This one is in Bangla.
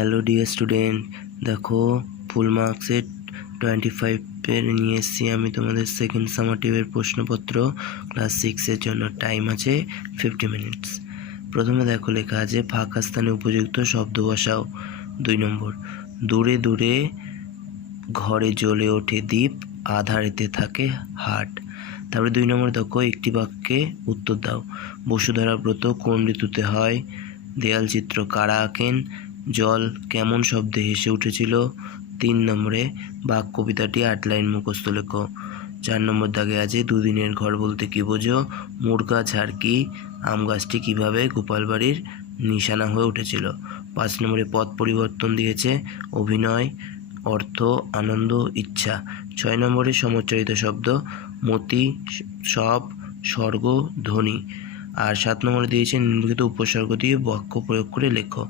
হ্যালো ডিয়ার স্টুডেন্ট, দেখো ফুল মার্কসের 25 এর নিয়ে এসেছি আমি তোমাদের সেকেন্ড সামারটিভের প্রশ্নপত্র ক্লাস 6-এর জন্য। টাইম আছে 50 মিনিটস। প্রথমে দেখো লেখা আছে ফাঁকা স্থানে উপযুক্ত শব্দ বসাও। 2 নম্বর, দূরে দূরে ঘরে জ্বলে ওঠে দ্বীপ, আধারেতে থাকে হাট। তারপরে 2 নম্বর দেখো একটি বাক্যে উত্তর দাও। বসুন্ধরা ব্রত কোন ঋতুতে হয়? দেয়াল চিত্র কারা আঁকেন? জল কেমন শব্দে হেসে উঠেছিল? 3 নম্বরে বাক কবিতাটি 8 লাইন মুখস্থ লেখো। 4 নম্বর দাগে আছে দুদিনের ঘর বলতে কি বোঝো? মুরগা ঝাড় কি? আম গাছটি কীভাবে গোপাল বাড়ির নিশানা হয়ে উঠেছিল? 5 নম্বরে পথ পরিবর্তন দিয়েছে অভিনয়, অর্থ, আনন্দ, ইচ্ছা। 6 নম্বরে সমচ্চারিত শব্দ মতি, সব, স্বর্গ, ধ্বনি। আর 7 নম্বরে দিয়েছে নিম্নলিখিত উপসর্গ দিয়ে বাক্য প্রয়োগ করে লেখো।